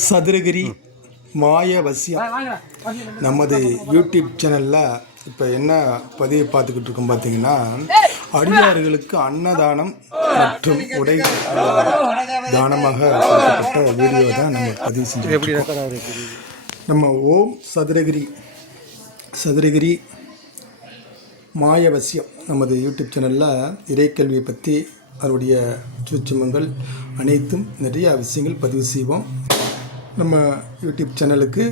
சதுரகிரி மாயவசியம் நமது யூடியூப் சேனலில் இப்போ என்ன பதிவு பார்த்துக்கிட்டு இருக்கோம் பார்த்தீங்கன்னா அடியார்களுக்கு அன்னதானம் மற்றும் உடை தானமாக கொடுக்கப்பட்ட வீடியோ தான் நம்ம பதிவு செஞ்சு நம்ம ஓம் சதுரகிரி சதுரகிரி மாயவசியம் நமது யூடியூப் சேனலில் இறைக்கல்வியை பற்றி அதனுடைய சூட்சுமங்கள் அனைத்தும் நிறையா விஷயங்கள் பதிவு செய்வோம். நம்ம யூடியூப் சேனலுக்கு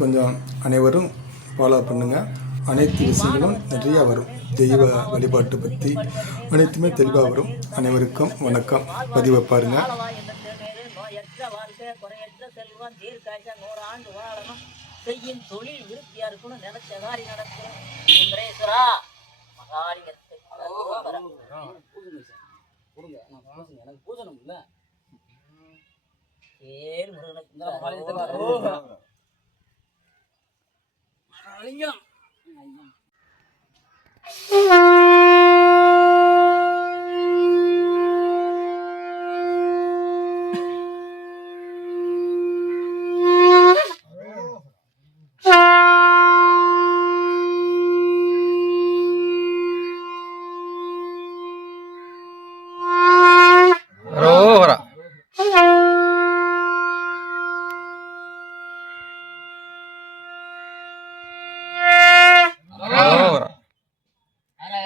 கொஞ்சம் அனைவரும் ஃபாலோ பண்ணுங்கள் அனைத்து விஷயங்களும் நிறையா வரும். தெய்வ வழிபாட்டு பற்றி அனைத்துமே தெளிவாக வரும். அனைவருக்கும் வணக்கம். பதிவை பாருங்கள் செய்யும் தொழில் விருத்தியா இருக்கணும் நினைச்ச காரி நடக்கும் சுந்தரேஸ்வரா மகாலிங்கத்துக்கு கொடுங்க. நான் பூசணும் எனக்கு பூசணும் இல்லை. ஏர் முருகனுக்கு இந்த மகாலிங்கத்துக்கு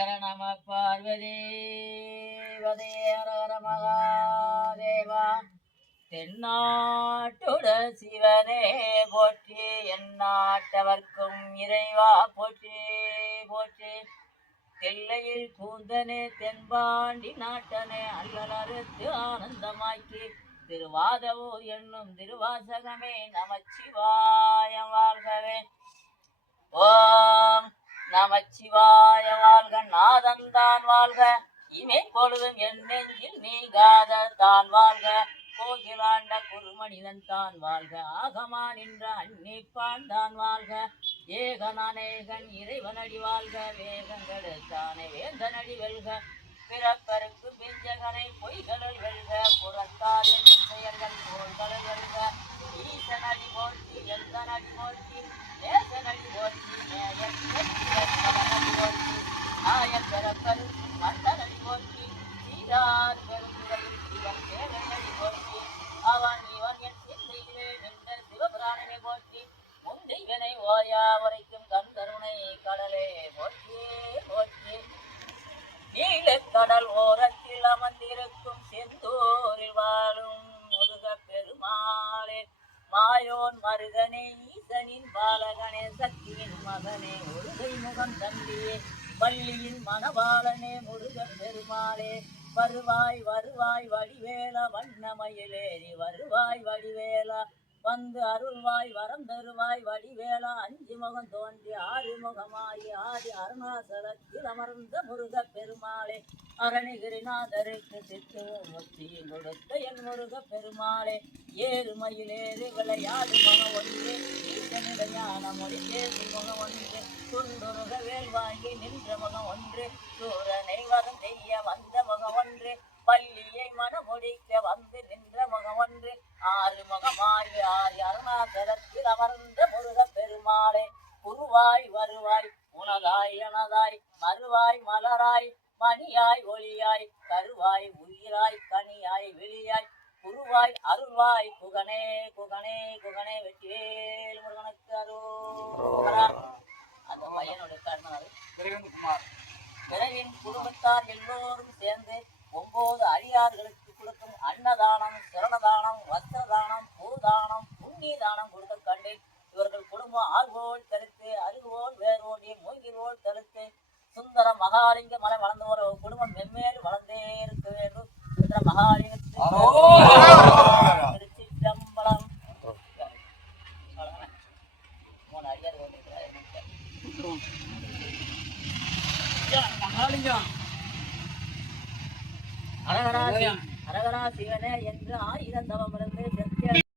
ஹர நம பார்வதி வதே ஹர ஹர மகாதேவா தென்னாட்டுட சிவனே போற்றி எந்நாட்டவர்க்கும் இறைவா போற்றி போற்றி. தெல்லையில் கூந்தனே தென்பாண்டி நாட்டனே அல்லலறுத்து ஆனந்தமாக்கி திருவாதவூர் என்னும் திருவாசகமே நமச்சிவாயம் வாழ்கவே. நமச்சிவாய வாழ்க நாதந்தான் வாழ்க. இமை பொழுதும் என் நெஞ்சில் நீங்காத தான் வாழ்க. கோகிலாண்ட குருமனிதன் தான் வாழ்க. ஆகமா நின்ற அன்னிப்பான் தான் வாழ்க. ஏகனானேகன் இறைவனடி வாழ்க. வேகங்கள் தானே வேந்தனடி வெல்க. பிறப்பருக்கு பிஞ்சகனை பொய்களல் வெல்க. புறத்தார் என்னும் பெயர்கள் போல்களல் வெல்க. ஈசனடி போற்றி எந்தனடி போற்றி நேசனடி போற்றி நேயனடி போற்றி நாயன் பிறப்பல் மன்னனடி போற்றி சீரார் பெருந்துரை சிவன் தேவனடி போற்றி அவன் இவன் என் சிந்தையிலே நின்ற சிவபிராணனை போற்றி முந்தைவனை ஓயா உரைக்கும் கண் கருணை கடலே போற்றி போற்றி. நீலக்கடல் ஓரத்தில் அமர்ந்திருக்கும் செந்தூரில் வாழும் முருக பெருமாளே மாயோன் மருகனே ஈசனின் பாலகனே சக்தியின் மகனே ஒருகை முகம் தம்பியே பள்ளியின் மணவாளனே முருகன் பெருமாளே. வருவாய் வருவாய் வடிவேலா வண்ணமயிலேறி வருவாய் வடிவேலா. வந்து அருள்வாய் வரம் தருவாய் வடிவேலா. அஞ்சு முகம் தோன்றி ஆறு முகமாயி ஆதி அருணாசலத்தில் அமர்ந்த முருக பெருமாளே. அருணகிரிநாதருக்கு சித்துவும் முக்தியும் கொடுத்த என் முருக பெருமாளே. ஏறு மயிலேறு விளையாடு முகம் ஒன்று ஈசனிடையான மொழி பேசும் முகம் ஒன்று துண்டுருக வேல் வாங்கி நின்ற முகம் ஒன்று. சூரனை வரம் செய்ய வந்த பள்ளியை மனமுடிக்க வந்து நின்ற முகம் ஒன்று ஆறு முகமாய் ஆறு அருணாசலத்தில் அமர்ந்த முருக பெருமாளே குருவாய் வருவாய் உனதாய் எனதாய் மறுவாய் மலராய் மணியாய் ஒளியாய் கருவாய் உயிராய் கனியாய் விழியாய் குருவாய் அருள்வாய் குகனே குகனே குகனே வெற்றிவேல் முருகனுக்கு அருள் அந்த பையனுடைய கண்ணாரு பிறவின் குடும்பத்தார் எல்லோரும் சேர்ந்து ஒன்பது அடியார்களுக்கு கொடுக்கும் அன்னதானம் சிரணதானம் வஸ்திரதானம் பூதானம் புண்ணிய தானம் கொடுக்க கண்டேன். இவர்கள் குடும்பம் ஆள்வோல் தடுத்து அருகோல் வேரோடி மூங்கிரோல் தடுத்து சுந்தர மகாலிங்க மலை வளர்ந்து வர குடும்பம் மென்மேல் வளர்ந்தே இருக்க வேண்டும். சுந்தர மகாலிங்கத்துக்கு திருச்சிற்றம்பலம். மகாலிங்கம். அரகரா சிவனே என்று ஆயிரம் தவம் இருந்து